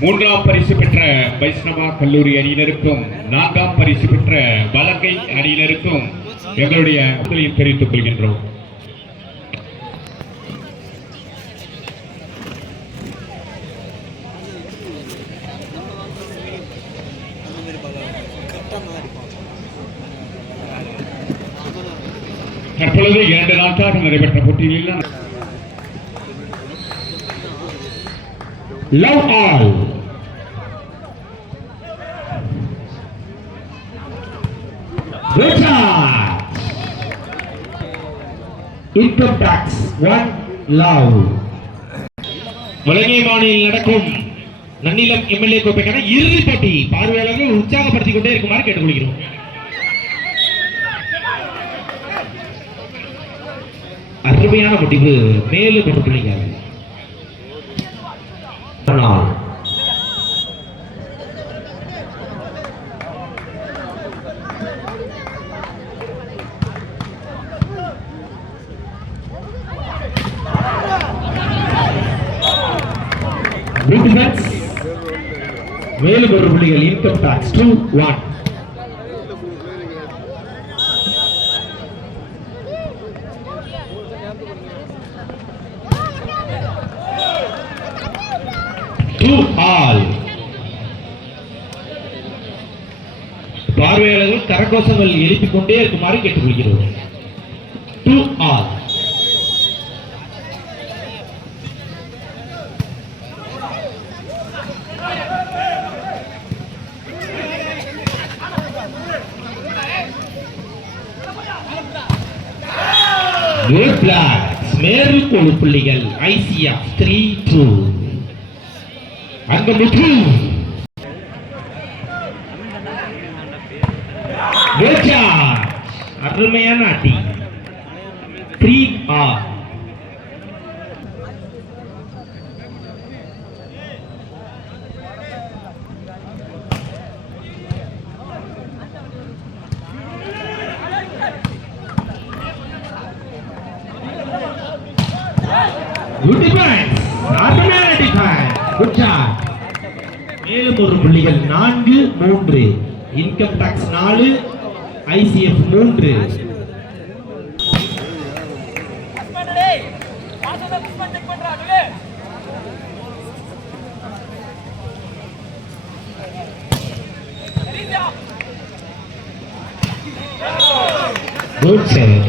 மூன்றாம் பரிசு பெற்ற வைஷ்ணவா கல்லூரி அணியினருக்கும் நான்காம் பரிசு பெற்ற வலங்கை அணியினருக்கும் எங்களுடைய தெரிவித்துக் கொள்கின்றோம். தற்பொழுது 2 நாட்களாக நடைபெற்ற போட்டியில் love all income tax 1 love வலங்கைமானில் நடக்கும் நன்னிலம் எம்எல்ஏ கோப்பைக்கான இறுதி போட்டி பார்வையாளர்கள் உற்சாகப்படுத்திக் கொண்டே இருக்குமாறு கேட்டுக்கொள்கிறோம். அருமையான முடிவு மேலும் ஒரு புள்ளிகள். மேலும் ஒரு புள்ளிகள். Income tax 2-1. பார்வையாளர்கள் கரகோஷங்கள் எழுப்பிக் கொண்டே இருக்குமாறு கேட்டுக்கொள்கிறோம். 2-all. மேற்கொள் புள்ளிகள். ஐசியா 3-2. அங்க முற்று அருமையான அடி. 3-all. Good defense. அருமையான டிஃபென்ஸ். Good job. மேலும் ஒரு புள்ளிகள். 4-3. Income tax 4, ICF 3. Good save.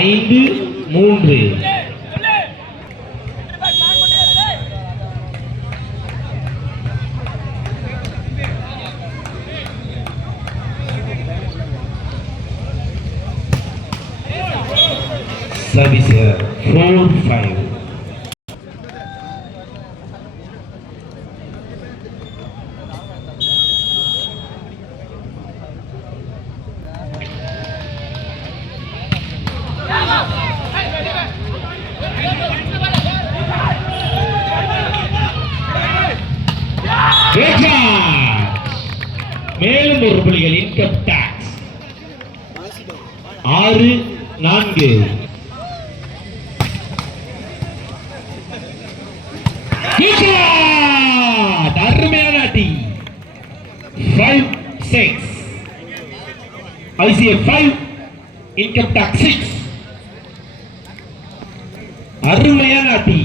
5-3. Service here 4-5. மேலும் ஒரு புள்ளிகள். Income tax 6-4. அருமையான அடி. 5-6. ICF 5, income tax 6. அருமையான அடி.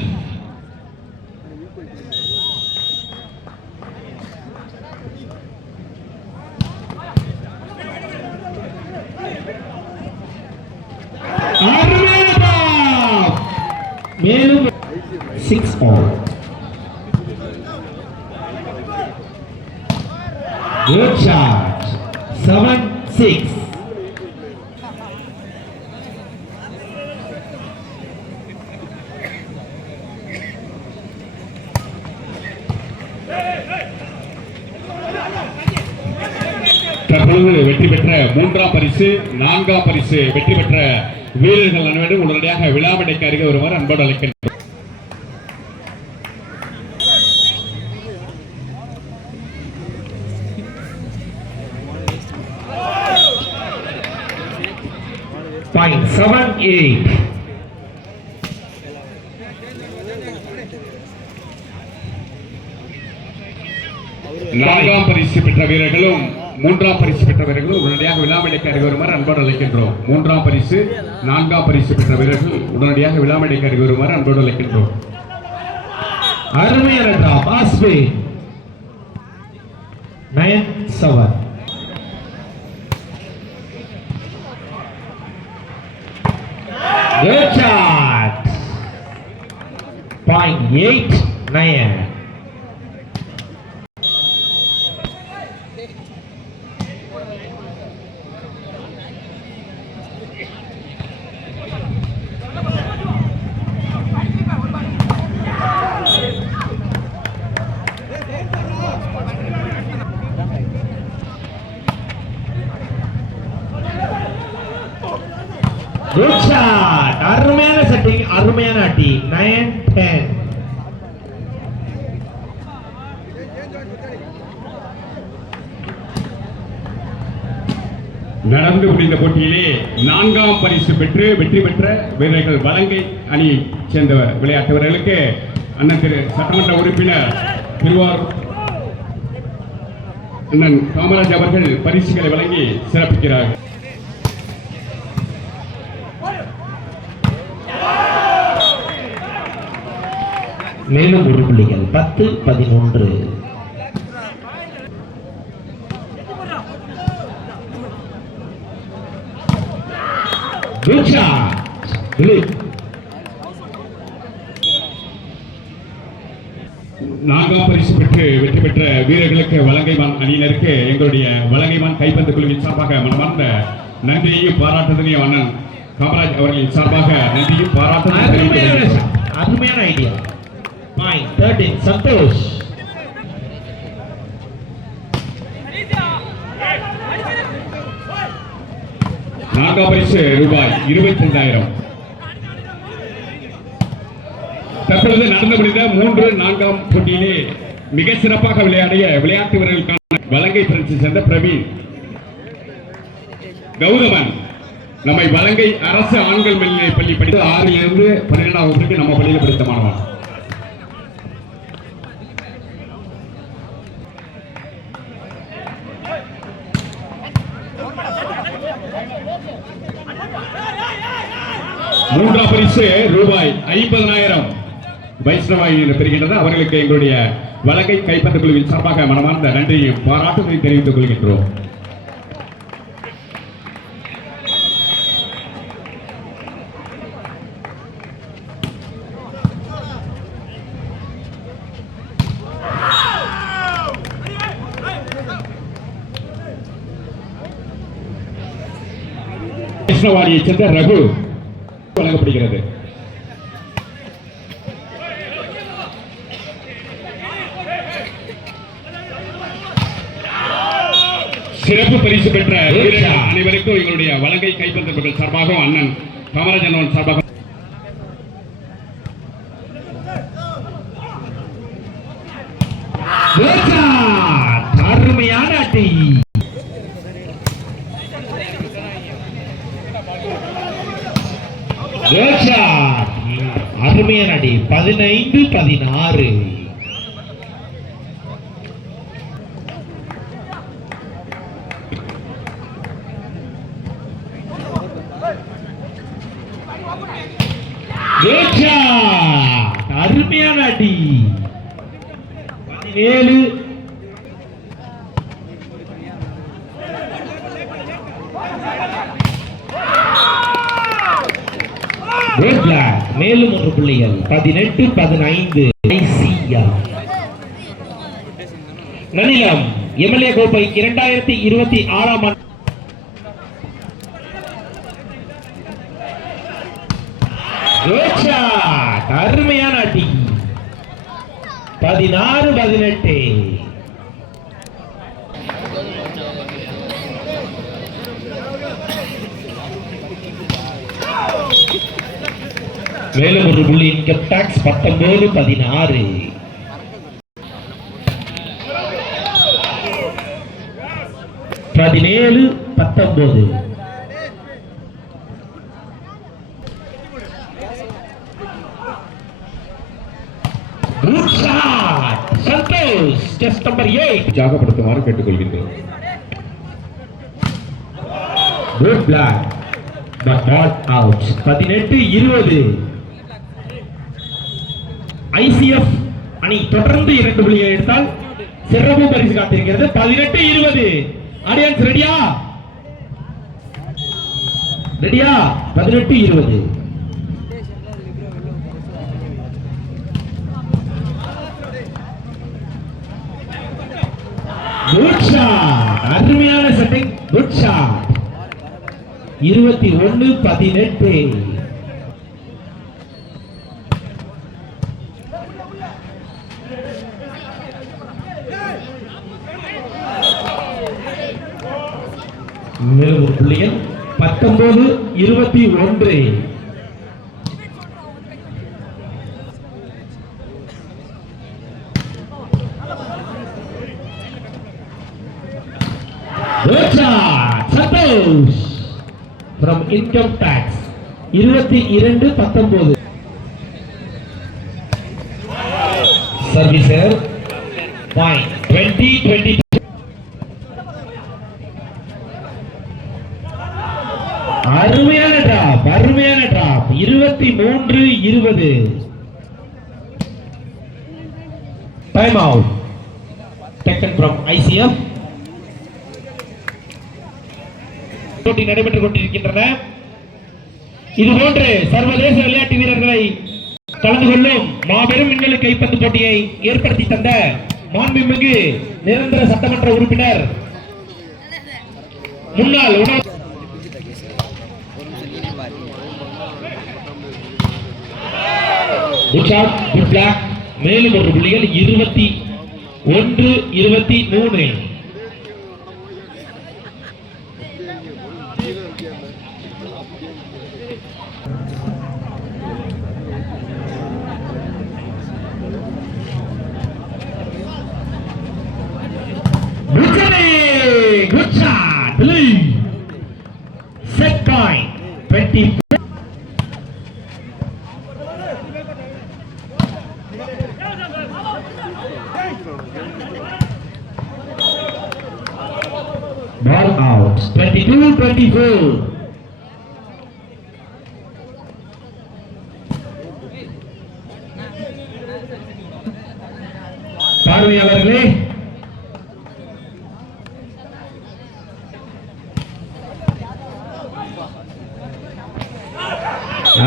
மேலும் 6-all. Good shot. 7-6. தற்பொழுது வெற்றி பெற்ற 3ஆம் பரிசு 4ஆம் பரிசு வெற்றி பெற்ற வீரர்கள் அனைவரும் உடனடியாக விழாமடைக்கு அருகே வருமாறு அன்போடு அழைக்கின்றனர். 8. நான்காம் பரிசு பெற்ற வீரர்களும் மூன்றாம் பரிசு பெற்ற வீரர்களும் உடனடியாக விழாமடைக்கு வருமாறு அன்போடு அழைக்கின்றோம். மூன்றாம் பரிசு நான்காம் பரிசு பெற்ற வீரர்கள் உடனடியாக விழாமடைக்கு வருமாறு அன்போடு அழைக்கின்றோம். அருமையான டிராப் ஆஸ்பே 9-7. Good shot. Point 8-9. Good shot. அருமையான செட்டிங், அருமையான அடி. 9-10. நடந்து முடிந்த போட்டியிலே நான்காம் பரிசு பெற்று வெற்றி பெற்ற வீரர்கள் வலங்கை அணி சேர்ந்த விளையாட்டு வீரர்களுக்கு அண்ணன் திரு சட்டமன்ற உறுப்பினர் திருவாரூர் அண்ணன் காமராஜ் அவர்கள் பரிசுகளை வழங்கி சிறப்பிக்கிறார்கள். மேலும் ஒரு புள்ளிகள் 10-11. Good shot. நான்காம் பரிசு பெற்று வெற்றி பெற்ற வீரர்களுக்கு வலங்கைமான் அணியினருக்கு எங்களுடைய வலங்கைமான் கைப்பந்து குழுவின் சார்பாக மனமார்ந்த நன்றியையும் பாராட்டுதலையும் அண்ணன் காமராஜ் அவர்களின் சார்பாக நன்றியும் பாராட்டுதலையும். அருமையான ஐடியா. Point 13 சந்தோஷ். நான்காம் பரிசு ரூபாய் 22,000. தற்பொழுது நடந்து முடிந்த 3-4ஆம் போட்டியிலே மிக சிறப்பாக விளையாடிய விளையாட்டு வீரர்களுக்கான வலங்கை பிரின்ஸை சேர்ந்த பிரவீன் கௌதமன் நம்மை வலங்கை அரசு ஆண்கள் மேல்நிலைப் பள்ளி படித்து 6லிருந்து 12ஆம் வகுப்புக்கு நம்ம பள்ளியில் படித்த மாணவன். மூன்றாம் பரிசு ரூபாய் 50,000 வைஷ்ணவாய் பெறுகின்றது. அவர்களுக்கு எங்களுடைய வலங்கை கைப்பந்து குழுவின் சார்பாக மனமார்ந்த நன்றியையும் பாராட்டுதலை தெரிவித்துக் கொள்கின்றோம். வைஷ்ணவாடியை சேர்ந்த ரகு வழங்கப்படுகிறது. சிறப்பு பரிசு பெற்ற அனைவருக்கும் எங்களுடைய வலங்கை கைப்பந்து சார்பாகவும் அண்ணன் காமராஜன் சார்பாக அருமையான அடி. அருமையான அடி. 15-16. அருமையான அடி. 17. மேலும் ஒரு புள்ளிகள் 18-15. நனிலம் எம்எல்ஏ கோப்பை 2026ஆம் ஆண்டு அருமையான அடி. 16-18. மேலும் ஒரு புள்ளி income tax 19-16. Good shot. Santosh, just number 8. உற்சாகப்படுத்துமாறு கேட்டுக்கொள்கின்றோம். Good block. But ball out. 18-20. ICF அணி தொடர்ந்து 2 புள்ளியை எடுத்தால் சிறப்பு பரிசு காத்திருக்கிறது. 18-20. ஆடியன்ஸ் ரெடியா? ரெடியா? 18-20. Good shot. அருமையான செட்டிங். Good shot. 21-18. மேலும் ஒரு புள்ளிகள் 19-21. Santosh from income tax 22-19. Servicer point 20-22. அருமையான drop 23-20. Time out taken from ICF. போட்டி நடைபெற்றுக் கொண்டிருக்கின்றன. இதுபோன்று சர்வதேச விளையாட்டு வீரர்களை கலந்து கொள்ளும் மாபெரும் விண்வெளி கைப்பந்து போட்டியை ஏற்படுத்தி தந்த மாண்புமிகு நிரந்தர சட்டமன்ற உறுப்பினர் முன்னாள் மேலும் ஒரு புள்ளிகள் 21-23. Good shot. Blue. Set point 24. Ball out 22-24. பார்வையாளர்களே,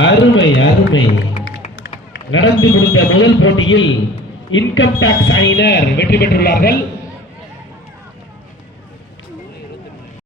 அருமை நடந்து முடிந்த முதல் போட்டியில் இன்கம் டாக்ஸ் அணியினர் வெற்றி பெற்றுள்ளார்கள்.